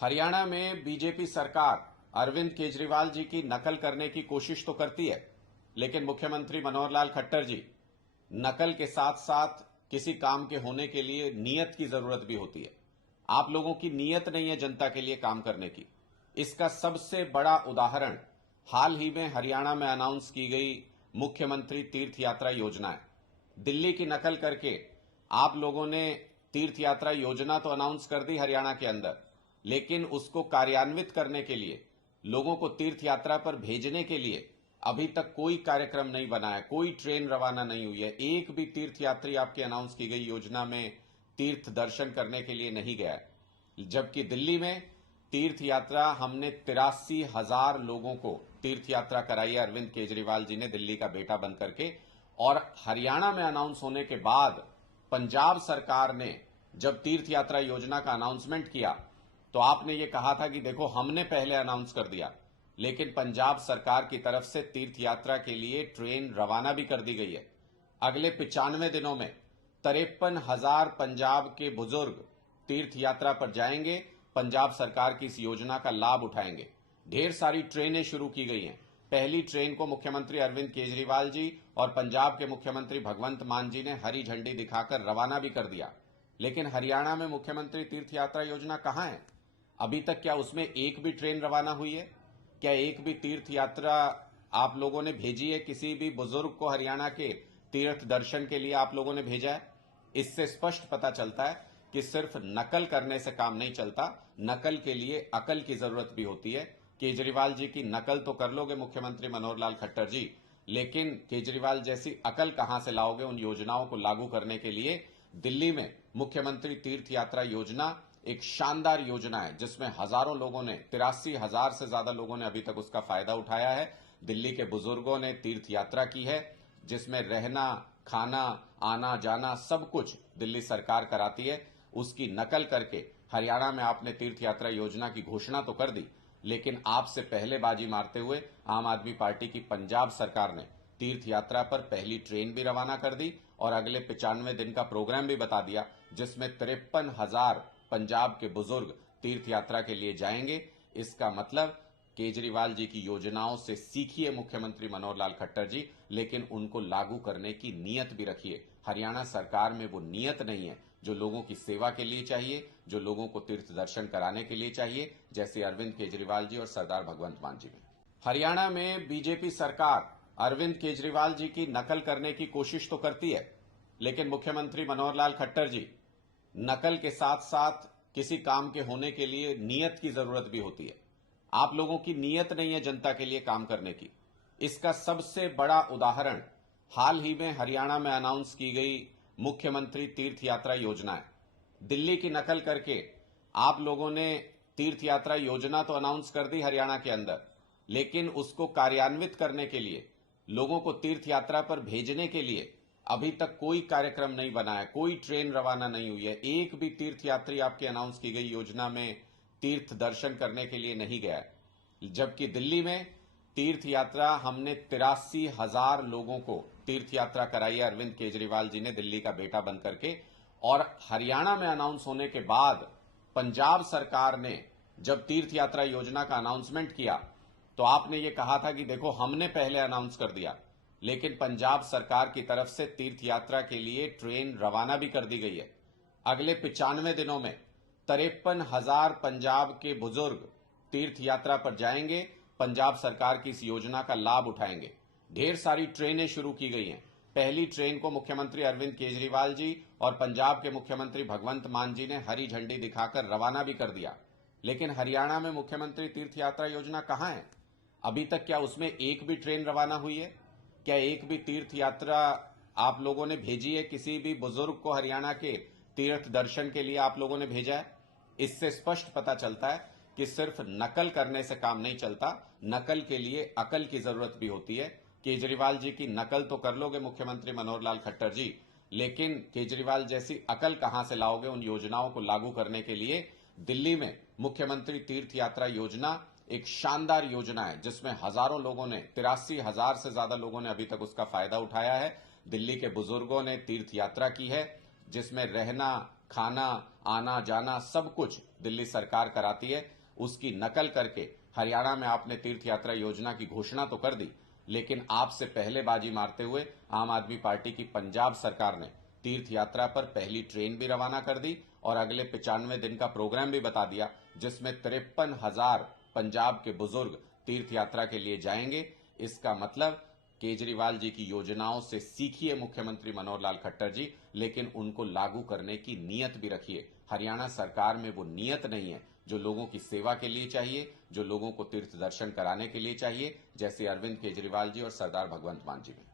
हरियाणा में बीजेपी सरकार अरविंद केजरीवाल जी की नकल करने की कोशिश तो करती है, लेकिन मुख्यमंत्री मनोहर लाल खट्टर जी नकल के साथ साथ किसी काम के होने के लिए नीयत की जरूरत भी होती है। आप लोगों की नीयत नहीं है जनता के लिए काम करने की। इसका सबसे बड़ा उदाहरण हाल ही में हरियाणा में अनाउंस की गई मुख्यमंत्री तीर्थ यात्रा योजना है। दिल्ली की नकल करके आप लोगों ने तीर्थ यात्रा योजना तो अनाउंस कर दी हरियाणा के अंदर, लेकिन उसको कार्यान्वित करने के लिए, लोगों को तीर्थ यात्रा पर भेजने के लिए अभी तक कोई कार्यक्रम नहीं बना है, कोई ट्रेन रवाना नहीं हुई है। एक भी तीर्थ यात्री आपकी अनाउंस की गई योजना में तीर्थ दर्शन करने के लिए नहीं गया है। जबकि दिल्ली में तीर्थ यात्रा हमने 83,000 लोगों को तीर्थ यात्रा कराई है अरविंद केजरीवाल जी ने दिल्ली का बेटा बन करके। और हरियाणा में अनाउंस होने के बाद पंजाब सरकार ने जब तीर्थ यात्रा योजना का अनाउंसमेंट किया तो आपने ये कहा था कि देखो हमने पहले अनाउंस कर दिया, लेकिन पंजाब सरकार की तरफ से तीर्थ यात्रा के लिए ट्रेन रवाना भी कर दी गई है। अगले 95 दिनों में 53,000 पंजाब के बुजुर्ग तीर्थ यात्रा पर जाएंगे, पंजाब सरकार की इस योजना का लाभ उठाएंगे। ढेर सारी ट्रेनें शुरू की गई हैं। पहली ट्रेन को मुख्यमंत्री अरविंद केजरीवाल जी और पंजाब के मुख्यमंत्री भगवंत मान जी ने हरी झंडी दिखाकर रवाना भी कर दिया। लेकिन हरियाणा में मुख्यमंत्री तीर्थ यात्रा योजना कहां है? अभी तक क्या उसमें एक भी ट्रेन रवाना हुई है? क्या एक भी तीर्थ यात्रा आप लोगों ने भेजी है? किसी भी बुजुर्ग को हरियाणा के तीर्थ दर्शन के लिए आप लोगों ने भेजा है? इससे स्पष्ट पता चलता है कि सिर्फ नकल करने से काम नहीं चलता, नकल के लिए अकल की जरूरत भी होती है। केजरीवाल जी की नकल तो कर लोगे मुख्यमंत्री मनोहर लाल खट्टर जी, लेकिन केजरीवाल जैसी अकल कहां से लाओगे उन योजनाओं को लागू करने के लिए? दिल्ली में मुख्यमंत्री तीर्थ यात्रा योजना एक शानदार योजना है जिसमें हजारों लोगों ने, 83,000 से ज्यादा लोगों ने अभी तक उसका फायदा उठाया है। दिल्ली के बुजुर्गों ने तीर्थ यात्रा की है, जिसमें रहना, खाना, आना जाना सब कुछ दिल्ली सरकार कराती है। उसकी नकल करके हरियाणा में आपने तीर्थ यात्रा योजना की घोषणा तो कर दी, लेकिन आपसे पहले बाजी मारते हुए आम आदमी पार्टी की पंजाब सरकार ने तीर्थ यात्रा पर पहली ट्रेन भी रवाना कर दी और अगले 95 दिन का प्रोग्राम भी बता दिया, जिसमें 53,000 पंजाब के बुजुर्ग तीर्थ यात्रा के लिए जाएंगे। इसका मतलब केजरीवाल जी की योजनाओं से सीखिए मुख्यमंत्री मनोहर लाल खट्टर जी, लेकिन उनको लागू करने की नीयत भी रखिए। हरियाणा सरकार में वो नीयत नहीं है जो लोगों की सेवा के लिए चाहिए, जो लोगों को तीर्थ दर्शन कराने के लिए चाहिए, जैसे अरविंद केजरीवाल जी और सरदार भगवंत मान जी में। हरियाणा में बीजेपी सरकार अरविंद केजरीवाल जी की नकल करने की कोशिश तो करती है, लेकिन मुख्यमंत्री मनोहर लाल खट्टर जी नकल के साथ साथ किसी काम के होने के लिए नीयत की जरूरत भी होती है। आप लोगों की नीयत नहीं है जनता के लिए काम करने की। इसका सबसे बड़ा उदाहरण हाल ही में हरियाणा में अनाउंस की गई मुख्यमंत्री तीर्थ यात्रा योजना है। दिल्ली की नकल करके आप लोगों ने तीर्थ यात्रा योजना तो अनाउंस कर दी हरियाणा के अंदर, लेकिन उसको कार्यान्वित करने के लिए, लोगों को तीर्थ यात्रा पर भेजने के लिए अभी तक कोई कार्यक्रम नहीं बना है, कोई ट्रेन रवाना नहीं हुई है। एक भी तीर्थ यात्री आपकी अनाउंस की गई योजना में तीर्थ दर्शन करने के लिए नहीं गया है। जबकि दिल्ली में तीर्थ यात्रा हमने 83,000 लोगों को तीर्थ यात्रा कराई है अरविंद केजरीवाल जी ने दिल्ली का बेटा बन करके। और हरियाणा में अनाउंस होने के बाद पंजाब सरकार ने जब तीर्थ यात्रा योजना का अनाउंसमेंट किया तो आपने ये कहा था कि देखो हमने पहले अनाउंस कर दिया, लेकिन पंजाब सरकार की तरफ से तीर्थ यात्रा के लिए ट्रेन रवाना भी कर दी गई है। अगले 95 दिनों में 53,000 पंजाब के बुजुर्ग तीर्थ यात्रा पर जाएंगे, पंजाब सरकार की इस योजना का लाभ उठाएंगे। ढेर सारी ट्रेनें शुरू की गई हैं। पहली ट्रेन को मुख्यमंत्री अरविंद केजरीवाल जी और पंजाब के मुख्यमंत्री भगवंत मान जी ने हरी झंडी दिखाकर रवाना भी कर दिया। लेकिन हरियाणा में मुख्यमंत्री तीर्थ यात्रा योजना कहां है? अभी तक क्या उसमें एक भी ट्रेन रवाना हुई है? क्या एक भी तीर्थ यात्रा आप लोगों ने भेजी है? किसी भी बुजुर्ग को हरियाणा के तीर्थ दर्शन के लिए आप लोगों ने भेजा है? इससे स्पष्ट पता चलता है कि सिर्फ नकल करने से काम नहीं चलता, नकल के लिए अकल की जरूरत भी होती है। केजरीवाल जी की नकल तो कर लोगे मुख्यमंत्री मनोहर लाल खट्टर जी, लेकिन केजरीवाल जैसी अकल कहां से लाओगे उन योजनाओं को लागू करने के लिए? दिल्ली में मुख्यमंत्री तीर्थ यात्रा योजना एक शानदार योजना है जिसमें हजारों लोगों ने, 83,000 से ज्यादा लोगों ने अभी तक उसका फायदा उठाया है। दिल्ली के बुजुर्गों ने तीर्थ यात्रा की है, जिसमें रहना, खाना, आना जाना सब कुछ दिल्ली सरकार कराती है, उसकी नकल करके हरियाणा में आपने तीर्थ यात्रा योजना की घोषणा तो कर दी, लेकिन आपसे पहले बाजी मारते हुए आम आदमी पार्टी की पंजाब सरकार ने तीर्थ यात्रा पर पहली ट्रेन भी रवाना कर दी और अगले 95 दिन का प्रोग्राम भी बता दिया, जिसमें 53,000 पंजाब के बुजुर्ग तीर्थ यात्रा के लिए जाएंगे। इसका मतलब केजरीवाल जी की योजनाओं से सीखिए मुख्यमंत्री मनोहर लाल खट्टर जी, लेकिन उनको लागू करने की नीयत भी रखिए। हरियाणा सरकार में वो नीयत नहीं है जो लोगों की सेवा के लिए चाहिए, जो लोगों को तीर्थ दर्शन कराने के लिए चाहिए, जैसे अरविंद केजरीवाल जी और सरदार भगवंत मान जी में।